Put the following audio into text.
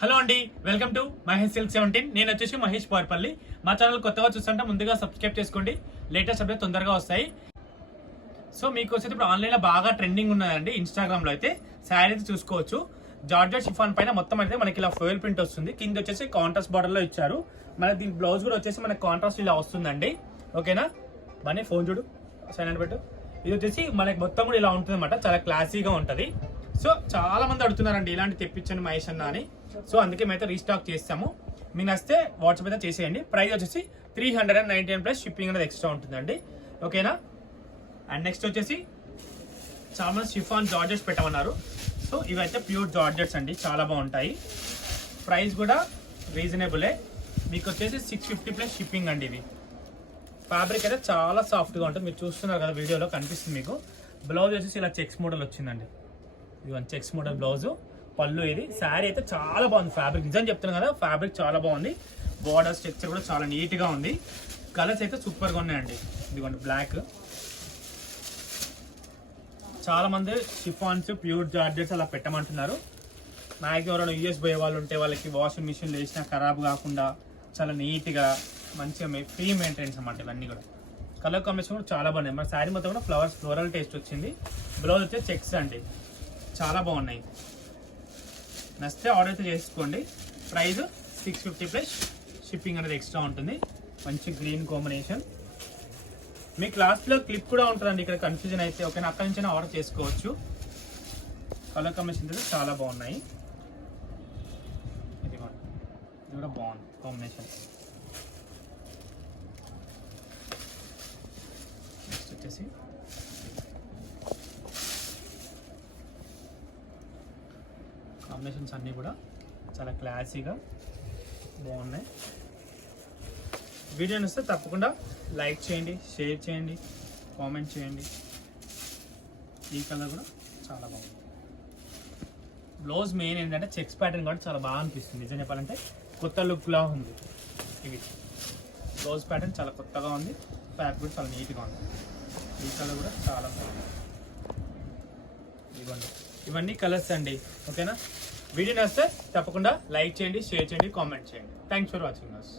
Hello అండి, welcome to Mahesh silk 17. నేను వచ్చేసి మహేష్ పార్పల్లి. మా ఛానల్ కొత్తగా చూస్తుంటే ముందుగా సబ్స్క్రైబ్ చేసుకోండి. లేటెస్ట్ అప్డేట్ తొందరగా వస్తాయి. సో మీకు వచ్చేసి ఇప్పుడు ఆన్లైన్లో బాగా ట్రెండింగ్ ఉన్నదండి. ఇన్స్టాగ్రామ్లో అయితే శారీ అయితే చూసుకోవచ్చు. జార్జెట్ షిఫాన్ పైన మొత్తం అయితే మనకి ఇలా ఫోయిల్ ప్రింట్ వస్తుంది. కింద వచ్చేసి కాంట్రాస్ట్ బార్డర్లో ఇచ్చారు. మన దీని బ్లౌజ్ కూడా వచ్చేసి మనకి కాంట్రాస్ట్ ఇలా వస్తుందండి. ఓకేనా, బాగా ఫోన్ చూడు, సైలెంట్ పెట్టు. ఇది వచ్చేసి మనకి మొత్తం కూడా ఇలా ఉంటుంది అనమాట. చాలా క్లాసీగా ఉంటుంది. సో చాలా మంది అడుగుతున్నారండి ఇలాంటి తెప్పించండి మహేష్ అన్న అని. సో అందుకే మేమైతే రీస్టాక్ చేస్తాము. మీకు నచ్చితే వాట్సాప్ అయితే చేసేయండి. ప్రైస్ వచ్చేసి 399 ప్లస్ షిప్పింగ్ అనేది ఎక్స్ట్రా ఉంటుందండి. ఓకేనా. అండ్ నెక్స్ట్ వచ్చేసి చాలా మంది షిఫాన్ జార్జెట్స్ పెట్టమన్నారు. సో ఇవైతే ప్యూర్ జార్జెట్స్ అండి, చాలా బాగుంటాయి. ప్రైస్ కూడా రీజనబులే. మీకు వచ్చేసి 650 ప్లస్ షిప్పింగ్ అండి. ఇవి ఫ్యాబ్రిక్ అయితే చాలా సాఫ్ట్గా ఉంటుంది. మీరు చూస్తున్నారు కదా, వీడియోలో కనిపిస్తుంది మీకు. బ్లౌజ్ వచ్చేసి ఇలా చెక్స్ మోడల్ వచ్చిందండి. ఇవన్నీ చెక్స్ మోడల్ బ్లౌజు, పళ్ళు. ఇది శారీ అయితే చాలా బాగుంది. ఫ్యాబ్రిక్ నిజం చెప్తున్నాను కదా, ఫ్యాబ్రిక్ చాలా బాగుంది. బార్డర్ స్ట్రక్చర్ కూడా చాలా నీట్గా ఉంది. కలర్స్ అయితే సూపర్గా ఉన్నాయండి. ఇదిగోండి బ్లాక్. చాలా మంది షిఫాన్స్ ప్యూర్ జార్జెట్స్ అలా పెట్టమంటున్నారు. మ్యాక్సిమం ఎవరైనా యూఎస్ పోయే వాళ్ళు ఉంటే వాళ్ళకి వాషింగ్ మిషన్ వేసినా ఖరాబ్ కాకుండా చాలా నీట్గా మంచిగా ఫ్రీ మెయింటెనెన్స్ అన్నమాట. ఇవన్నీ కూడా కలర్ కాంబినేషన్ కూడా చాలా బాగున్నాయి. మన శారీ మొత్తం కూడా ఫ్లోరల్ టేస్ట్ వచ్చింది. బ్లౌజ్ వచ్చే చెక్స్ అండి, చాలా బాగున్నాయి. నచ్చితే ఆర్డర్ అయితే చేసుకోండి. ప్రైస్ 650 ప్లస్ షిప్పింగ్ అనేది ఎక్స్ట్రా ఉంటుంది. మంచి గ్రీన్ కాంబినేషన్. మీ క్లాస్లో క్లిప్ కూడా ఉంటుందండి. ఇక్కడ కన్ఫ్యూజన్ అయితే ఓకేనా, అక్కడి నుంచి ఆర్డర్ చేసుకోవచ్చు. కలర్ కాంబినేషన్ అయితే చాలా బాగున్నాయి. ఇది కూడా బాగుంది కాంబినేషన్. నెక్స్ట్ వచ్చేసి కాంబినేషన్స్ అన్నీ కూడా చాలా క్లాసీగా బాగున్నాయి. వీడియో వస్తే తప్పకుండా లైక్ చేయండి, షేర్ చేయండి, కామెంట్ చేయండి. ఈ కలర్ కూడా చాలా బాగుంది. బ్లౌజ్ మెయిన్ ఏంటంటే చెక్స్ ప్యాటర్న్ కూడా చాలా బాగా అనిపిస్తుంది. నిజం చెప్పాలంటే కొత్త లుక్లా ఉంది. ఇవి బ్లౌజ్ ప్యాటర్న్ చాలా కొత్తగా ఉంది. ఫ్యాబ్రిక్ కూడా చాలా నీట్గా ఉంది. ఈ కలర్ కూడా చాలా బాగుంది. ఇవ్వండి, ఇవన్నీ కలర్స్ అండి. ఓకేనా. వీడియో నచ్చితే తప్పకుండా లైక్ చేయండి, షేర్ చేయండి, కామెంట్ చేయండి. Thanks for watching us.